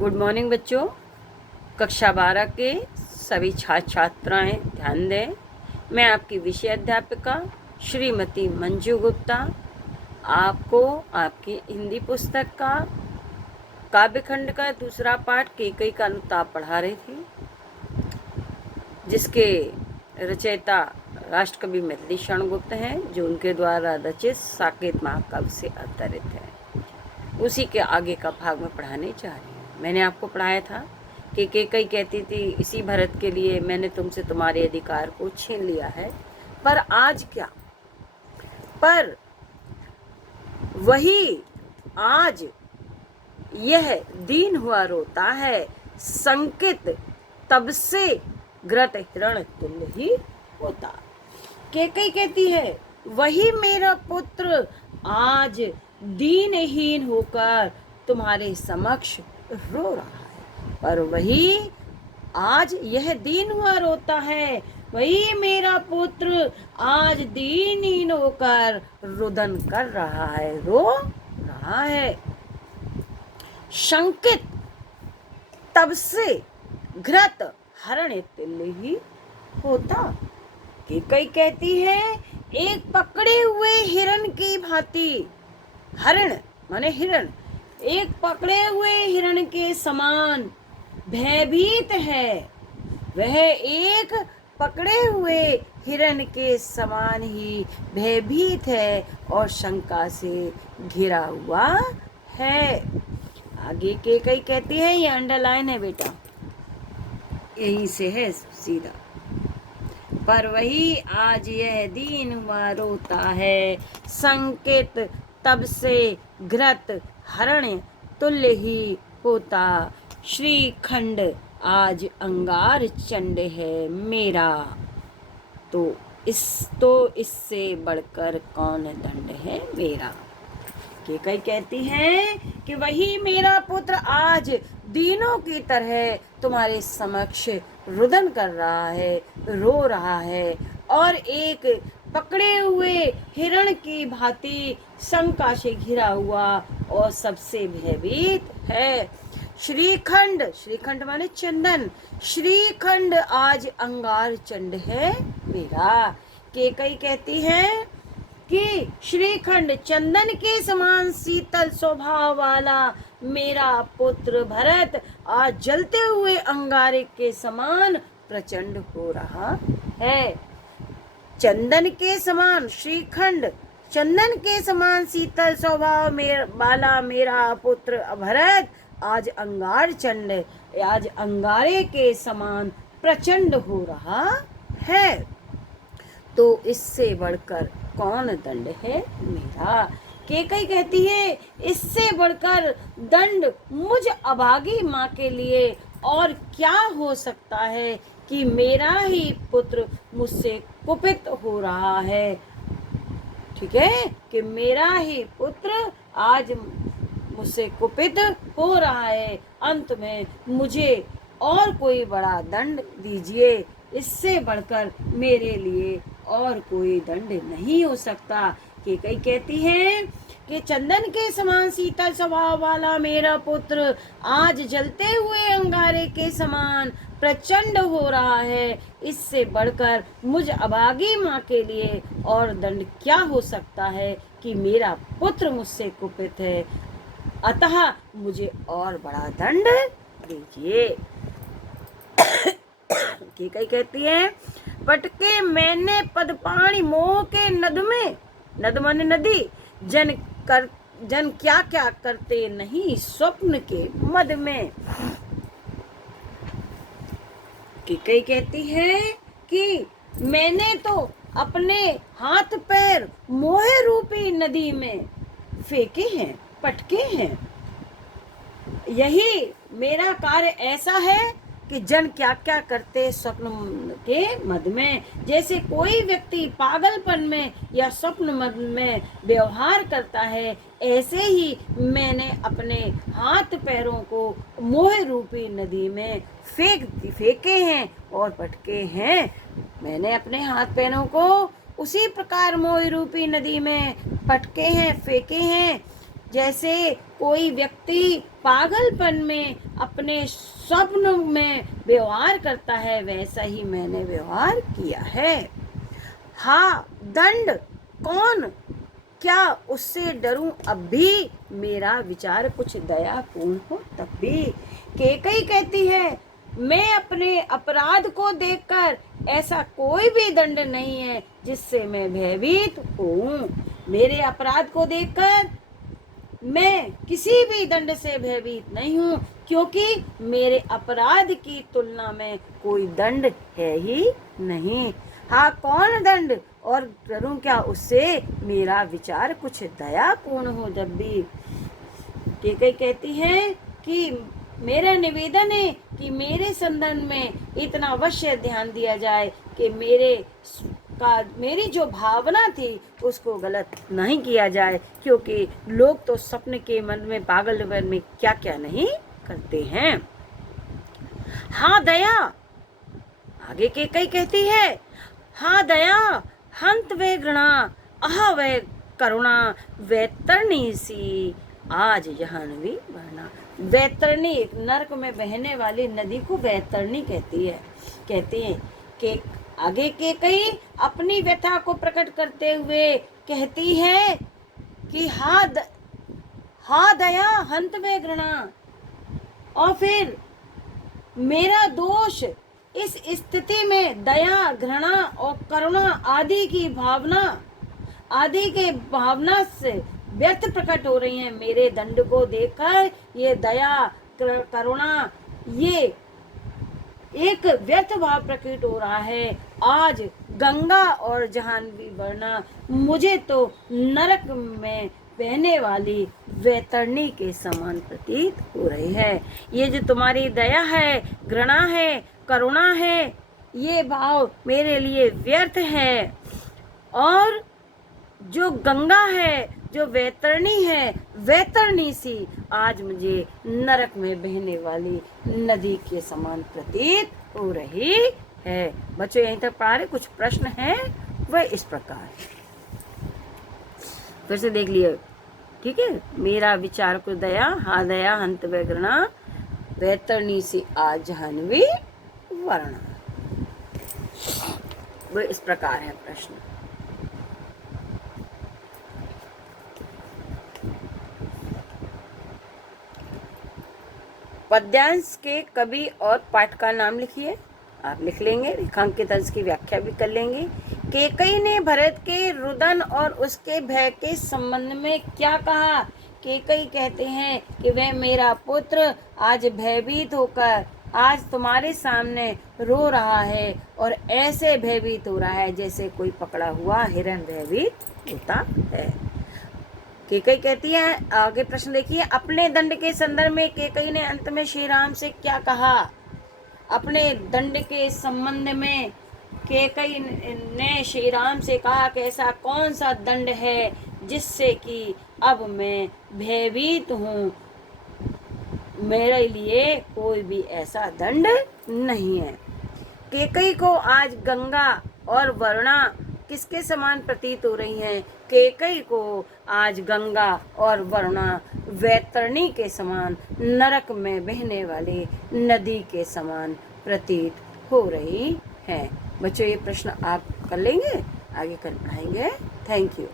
Good morning बच्चों। कक्षा 12 के सभी छात्र छात्राएं ध्यान दें। मैं आपकी विषय अध्यापिका श्रीमती मंजू गुप्ता आपको आपकी हिंदी पुस्तक का काव्यखंड का दूसरा पाठ केकई का अनुताप पढ़ा रही थी, जिसके रचयिता राष्ट्रकवि मैथिली शरण गुप्त हैं, जो उनके द्वारा रचित साकेत महाकाव्य से अवतरित है। उसी के आगे का भाग में पढ़ाने जा रही हूँ। मैंने आपको पढ़ाया था कि केकई कहती थी, इसी भरत के लिए मैंने तुमसे तुम्हारे अधिकार को छीन लिया है, पर आज क्या, पर वही आज यह दीन हुआ रोता है, संकित तब से ग्रत हिरण तुल्य ही होता। केकई कहती है, वही मेरा पुत्र आज दीनहीन होकर तुम्हारे समक्ष रो रहा है, पर वही आज यह दीन हुआ रोता है, वही मेरा पुत्र आज दीनहीन होकर रुदन कर रहा है, रो रहा है। शंकित तब से घृत हरण तुल्य ही होता। केकई कहती है, एक पकड़े हुए हिरण की भांति, हरण माने हिरण, एक पकड़े हुए हिरण के समान भयभीत है। वह एक पकड़े हुए हिरण के समान ही भयभीत है और शंका से घिरा हुआ है। आगे केकई कहती है, ये अंडरलाइन है बेटा, यहीं से है सीधा, पर वही आज यह दीन हुआ रोता है, संकेत तब से घृत हरण तुल्य ही होता। श्रीखंड आज अंगार चंड है मेरा, तो इससे बढ़कर कौन दंड है मेरा। केकई कहती है कि वही मेरा पुत्र आज दीनों की तरह तुम्हारे समक्ष रुदन कर रहा है, रो रहा है, और एक पकड़े हुए हिरण की भांति शंका से घिरा हुआ और सबसे भयभीत है। श्रीखंड, श्रीखंड माने चंदन, श्रीखंड आज अंगार चंड है मेरा। केकई कहती है कि श्रीखंड चंदन के समान शीतल स्वभाव वाला मेरा पुत्र भरत आज जलते हुए अंगारे के समान प्रचंड हो रहा है। चंदन के समान, श्रीखंड चंदन के समान शीतल स्वभाव वाला मेरा पुत्र भरत आज अंगार चंड, आज अंगारे के समान प्रचंड हो रहा है, तो इससे बढ़कर कौन दंड है मेरा। केकई कहती है, इससे बढ़कर दंड मुझ अभागी माँ के लिए और क्या हो सकता है कि मेरा ही पुत्र मुझसे कुपित हो रहा है। ठीक है, कि मेरा ही पुत्र आज मुझसे कुपित हो रहा है, अंत में मुझे और कोई बड़ा दंड दीजिए, इससे बढ़कर मेरे लिए और कोई दंड नहीं हो सकता। केकई कहती है कि चंदन के समान शीतल स्वभाव वाला मेरा पुत्र आज जलते हुए अंगारे के समान प्रचंड हो रहा है, इससे बढ़कर मुझ अभागी माँ के लिए और दंड क्या हो सकता है कि मेरा पुत्र मुझसे कुपित है, अतः मुझे और बड़ा दंड दीजिए। केकई कहती है, पटके मैंने पदपाणी मोह के नद में, नद माने नदी, जन क्या क्या करते नहीं स्वप्न के मद में। केकई कहती है कि मैंने तो अपने हाथ पैर मोह रूपी नदी में फेंके हैं, पटके हैं। यही मेरा कार्य ऐसा है कि जन क्या क्या करते स्वप्न के मद में, जैसे कोई व्यक्ति पागलपन में या स्वप्न मद में व्यवहार करता है, ऐसे ही मैंने अपने हाथ पैरों को मोह रूपी नदी में फेंके हैं और पटके हैं। मैंने अपने हाथ पैरों को उसी प्रकार मोह रूपी नदी में पटके हैं, फेंके हैं, जैसे कोई व्यक्ति पागलपन में अपने स्वप्न में व्यवहार करता है, वैसा ही मैंने व्यवहार किया है। हाँ, दंड कौन, क्या उससे डरूं अब भी, मेरा विचार कुछ दयापूर्ण हो तब भी। केकई कहती है, मैं अपने अपराध को देखकर, ऐसा कोई भी दंड नहीं है जिससे मैं भयभीत हूँ। मेरे अपराध को देखकर मैं किसी भी दंड से भयभीत नहीं हूँ, क्योंकि मेरे अपराध की तुलना में कोई दंड है ही नहीं। हाँ, कौन दंड और करूं क्या उससे, मेरा विचार कुछ दयापूर्ण हो जब भी। केकई कहती है कि मेरा निवेदन है कि मेरे संदर्भ में इतना अवश्य ध्यान दिया जाए कि मेरी जो भावना थी उसको गलत नहीं किया जाए, क्योंकि लोग तो सपने के मन में पागलपन में क्या क्या नहीं करते हैं। हाँ दया, आगे के कई कहती है, हाँ दया हंत वे घृणा, अह वे करुणा, वैतरणी सी आज जाह्नवी बहना। वैतरणी, नरक में बहने वाली नदी को वैतरणी कहती है। कहती है कि आगे के कई अपनी व्यथा को प्रकट करते हुए कहती है कि हाँ दया हंत में घृणा, और फिर मेरा दोष इस स्थिति में दया, घृणा और करुणा आदि की भावना से व्यर्थ प्रकट हो रही हैं। मेरे दंड को देखकर ये दया, करुणा, ये एक व्यर्थ भाव प्रकट हो रहा है। आज गंगा और जाह्नवी वरना मुझे तो नरक में बहने वाली वैतरणी के समान प्रतीत हो रही है। ये जो तुम्हारी दया है, घृणा है, करुणा है, ये भाव मेरे लिए व्यर्थ है। और जो गंगा है, जो वैतरणी है, वैतरणी सी आज मुझे नरक में बहने वाली नदी के समान प्रतीत हो रही है। बच्चों यहीं तक पढ़ा रहे, कुछ प्रश्न हैं वह इस प्रकार फिर से देख लिए, ठीक है। मेरा विचार को दया, हाँ दया हंत वे घृणा, वैतरणी सी आज जाह्नवी वर्णा। वह इस प्रकार है प्रश्न। पद्यांश के कवि और पाठ का नाम लिखिए। आप लिख लेंगे, रेखांकित अंश की व्याख्या भी कर लेंगे। केकई ने भरत के रुदन और उसके भय के संबंध में क्या कहा। केकई कहते हैं कि वह मेरा पुत्र आज भयभीत होकर आज तुम्हारे सामने रो रहा है, और ऐसे भयभीत हो रहा है जैसे कोई पकड़ा हुआ हिरन भयभीत होता है। केकई कहती है, आगे प्रश्न देखिए, अपने दंड के संदर्भ में केकई ने अंत में श्री राम से क्या कहा। अपने दंड के संबंध में केकई ने श्री राम से कहा कि ऐसा कौन सा दंड है जिससे कि अब मैं भयभीत हूँ, मेरे लिए कोई भी ऐसा दंड नहीं है। केकई को आज गंगा और वरुणा किसके समान प्रतीत हो रही हैं। केकई को आज गंगा और वरुणा वैतरणी के समान, नरक में बहने वाली नदी के समान प्रतीत हो रही है। बच्चों ये प्रश्न आप कर लेंगे, आगे कर पाएंगे। Thank you.